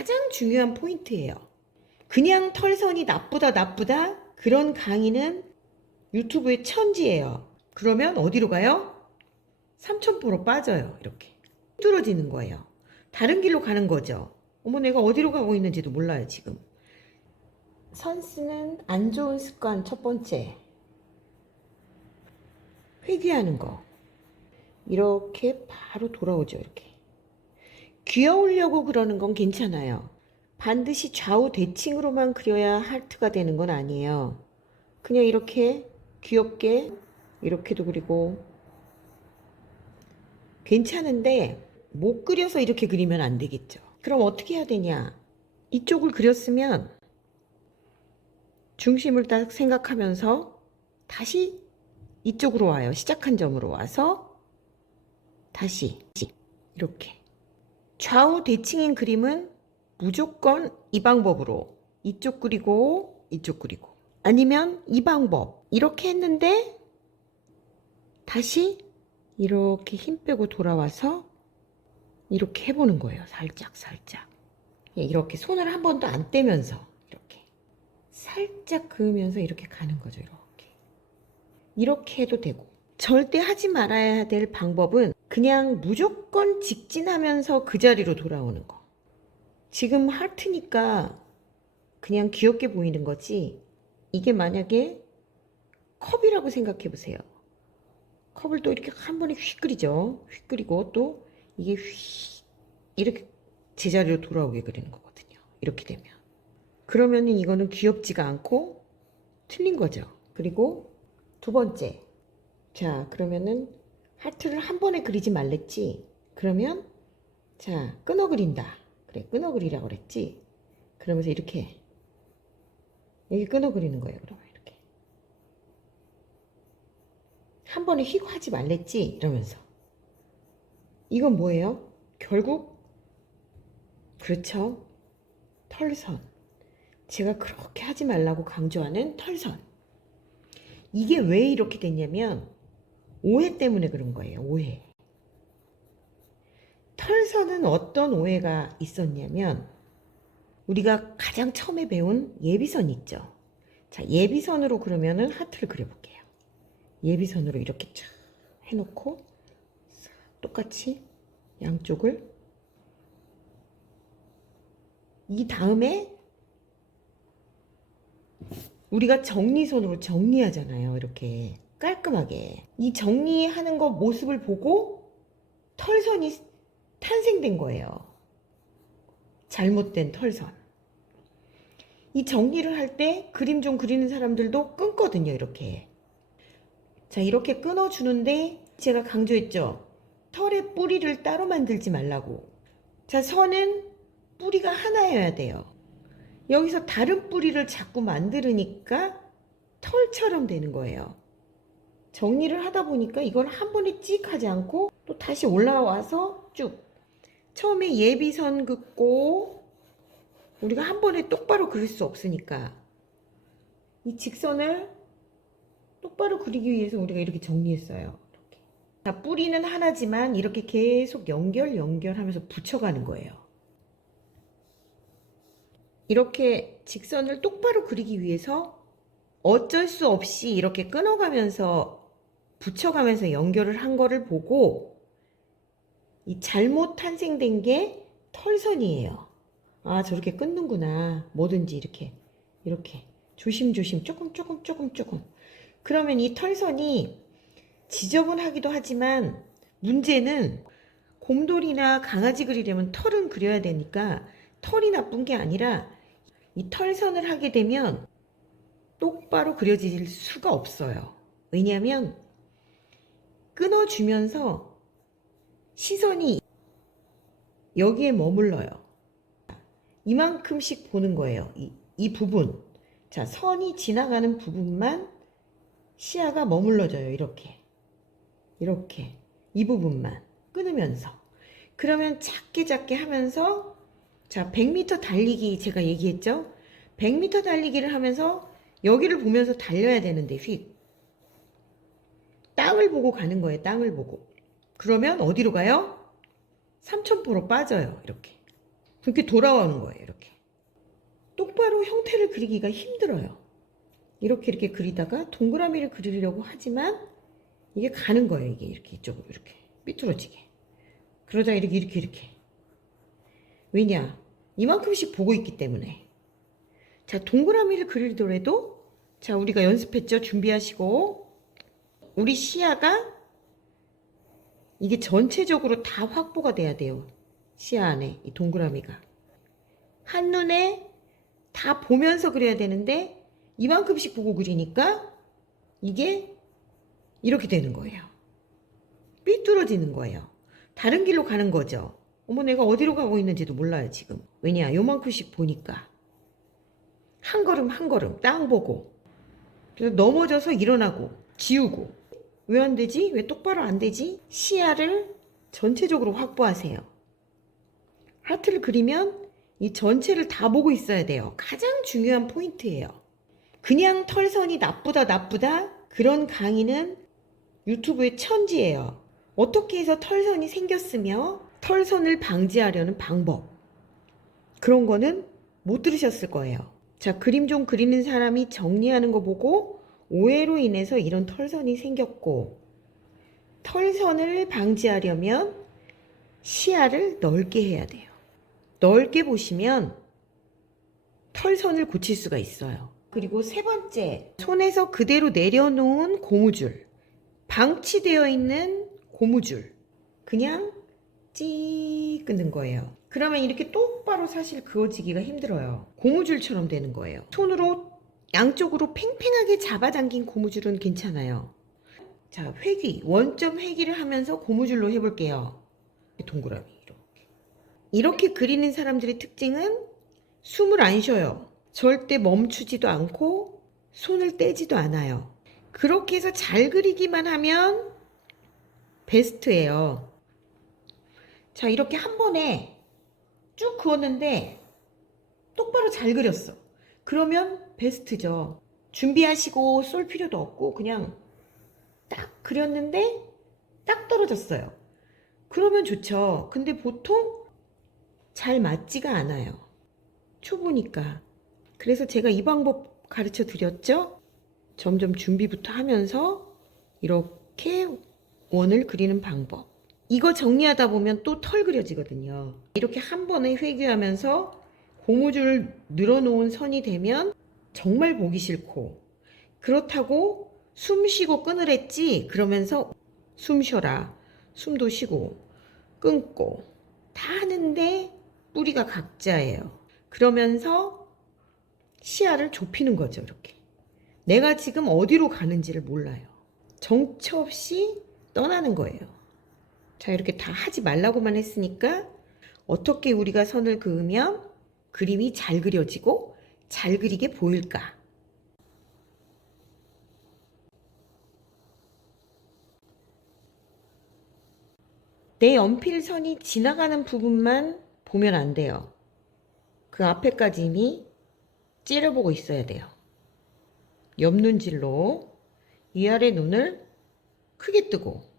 가장 중요한 포인트예요. 그냥 털선이 나쁘다 그런 강의는 유튜브에 천지예요. 그러면 어디로 가요? 삼천포로 빠져요. 이렇게 뚫어지는 거예요. 다른 길로 가는 거죠. 어머, 내가 어디로 가고 있는지도 몰라요 지금. 선 쓰는 안 좋은 습관 첫 번째, 회귀하는 거. 이렇게 바로 돌아오죠. 이렇게 귀여우려고 그러는 건 괜찮아요. 반드시 좌우 대칭으로만 그려야 하트가 되는 건 아니에요. 그냥 이렇게 귀엽게 이렇게도 그리고 괜찮은데 못 그려서 이렇게 그리면 안 되겠죠. 그럼 어떻게 해야 되냐? 이쪽을 그렸으면 중심을 딱 생각하면서 다시 이쪽으로 와요. 시작한 점으로 와서 다시 이렇게 좌우 대칭인 그림은 무조건 이 방법으로 이쪽 그리고 이쪽 그리고, 아니면 이 방법 이렇게 했는데 다시 이렇게 힘 빼고 돌아와서 이렇게 해보는 거예요. 살짝 이렇게 손을 한 번도 안 떼면서 이렇게 살짝 그으면서 이렇게 가는 거죠. 이렇게 해도 되고, 절대 하지 말아야 될 방법은 그냥 무조건 직진하면서 그 자리로 돌아오는 거. 지금 하트니까 그냥 귀엽게 보이는 거지, 이게 만약에 컵이라고 생각해 보세요. 컵을 또 이렇게 한 번에 휙 그리죠. 휙 그리고 또 이게 휙 이렇게 제자리로 돌아오게 그리는 거거든요. 이렇게 되면. 그러면은 이거는 귀엽지가 않고 틀린 거죠. 그리고 두 번째. 자, 그러면은 하트를 한 번에 그리지 말랬지. 그러면 자, 끊어 그린다. 그래, 끊어 그리라고 그랬지. 그러면서 이렇게 여기 끊어 그리는 거예요. 그러면 이렇게 한 번에 휙 하지 말랬지. 이러면서 이건 뭐예요? 결국 그렇죠. 털선. 제가 그렇게 하지 말라고 강조하는 털선. 이게 왜 이렇게 됐냐면 오해 때문에 그런 거예요. 오해. 털선은 어떤 오해가 있었냐면, 우리가 가장 처음에 배운 예비선 있죠. 자, 예비선으로 그러면은 하트를 그려볼게요. 예비선으로 이렇게 쫙 해놓고 똑같이 양쪽을, 이 다음에 우리가 정리선으로 정리하잖아요. 이렇게 깔끔하게. 이 정리하는 거 모습을 보고 털선이 탄생된 거예요. 잘못된 털선. 이 정리를 할 때 그림 좀 그리는 사람들도 끊거든요. 이렇게. 자, 이렇게 끊어주는데 제가 강조했죠. 털의 뿌리를 따로 만들지 말라고. 자, 선은 뿌리가 하나여야 돼요. 여기서 다른 뿌리를 자꾸 만들으니까 털처럼 되는 거예요. 정리를 하다 보니까 이걸 한 번에 찍 하지 않고 또 다시 올라와서 쭉. 처음에 예비선 긋고 우리가 한 번에 똑바로 그릴 수 없으니까 이 직선을 똑바로 그리기 위해서 우리가 이렇게 정리했어요. 이렇게. 자, 뿌리는 하나지만 이렇게 계속 연결하면서 붙여가는 거예요. 이렇게 직선을 똑바로 그리기 위해서 어쩔 수 없이 이렇게 끊어가면서 붙여가면서 연결을 한 거를 보고 이 잘못 탄생된 게 털선이에요. 아, 저렇게 끊는구나. 뭐든지 이렇게 조심조심 조금. 그러면 이 털선이 지저분하기도 하지만 문제는 곰돌이나 강아지 그리려면 털은 그려야 되니까 털이 나쁜 게 아니라 이 털선을 하게 되면 똑바로 그려질 수가 없어요. 왜냐하면 끊어주면서 시선이 여기에 머물러요. 이만큼씩 보는 거예요. 이 부분. 자, 선이 지나가는 부분만 시야가 머물러져요. 이렇게. 이 부분만 끊으면서. 그러면 작게 하면서, 자, 100m 달리기 제가 얘기했죠? 100m 달리기를 하면서 여기를 보면서 달려야 되는데 휙. 땅을 보고 가는 거예요. 땅을 보고. 그러면 어디로 가요? 삼천포로 빠져요. 이렇게. 그렇게 돌아오는 거예요. 이렇게. 똑바로 형태를 그리기가 힘들어요. 이렇게 그리다가 동그라미를 그리려고 하지만 이게 가는 거예요. 이게 이렇게 이쪽으로 이렇게 삐뚤어지게. 그러다 이렇게. 왜냐? 이만큼씩 보고 있기 때문에. 자, 동그라미를 그리더라도 자, 우리가 연습했죠? 준비하시고 우리 시야가 이게 전체적으로 다 확보가 돼야 돼요. 시야 안에 이 동그라미가. 한눈에 다 보면서 그려야 되는데 이만큼씩 보고 그리니까 이게 이렇게 되는 거예요. 삐뚤어지는 거예요. 다른 길로 가는 거죠. 어머, 내가 어디로 가고 있는지도 몰라요, 지금. 왜냐? 요만큼씩 보니까. 한 걸음 한 걸음 땅 보고. 그래서 넘어져서 일어나고 지우고. 왜 안 되지? 왜 똑바로 안 되지? 시야를 전체적으로 확보하세요. 하트를 그리면 이 전체를 다 보고 있어야 돼요. 가장 중요한 포인트예요. 그냥 털선이 나쁘다 그런 강의는 유튜브의 천지예요. 어떻게 해서 털선이 생겼으며 털선을 방지하려는 방법, 그런 거는 못 들으셨을 거예요. 자, 그림 좀 그리는 사람이 정리하는 거 보고 오해로 인해서 이런 털선이 생겼고, 털선을 방지하려면 시야를 넓게 해야 돼요. 넓게 보시면 털선을 고칠 수가 있어요. 그리고 세 번째, 손에서 그대로 내려놓은 고무줄, 방치되어 있는 고무줄, 그냥 찌 끊는 거예요. 그러면 이렇게 똑바로 사실 그어지기가 힘들어요. 고무줄처럼 되는 거예요. 손으로 양쪽으로 팽팽하게 잡아당긴 고무줄은 괜찮아요. 자, 회귀, 원점 회귀를 하면서 고무줄로 해볼게요. 동그라미 이렇게 그리는 사람들의 특징은 숨을 안 쉬어요. 절대 멈추지도 않고 손을 떼지도 않아요. 그렇게 해서 잘 그리기만 하면 베스트예요. 자, 이렇게 한 번에 쭉 그었는데 똑바로 잘 그렸어. 그러면 베스트죠. 준비하시고 쏠 필요도 없고 그냥 딱 그렸는데 딱 떨어졌어요. 그러면 좋죠. 근데 보통 잘 맞지가 않아요. 초보니까. 그래서 제가 이 방법 가르쳐 드렸죠. 점점 준비부터 하면서 이렇게 원을 그리는 방법. 이거 정리하다 보면 또 털 그려지거든요. 이렇게 한 번에 회귀하면서 고무줄을 늘어놓은 선이 되면 정말 보기 싫고, 그렇다고 숨 쉬고 끊으랬지 그러면서 숨 쉬어라, 숨도 쉬고 끊고 다 하는데 뿌리가 각자예요. 그러면서 시야를 좁히는 거죠. 이렇게 내가 지금 어디로 가는지를 몰라요. 정처 없이 떠나는 거예요. 자, 이렇게 다 하지 말라고만 했으니까 어떻게 우리가 선을 그으면 그림이 잘 그려지고 잘 그리게 보일까? 내 연필선이 지나가는 부분만 보면 안 돼요. 그 앞에까지 이미 찌려보고 있어야 돼요. 옆눈질로 위아래 눈을 크게 뜨고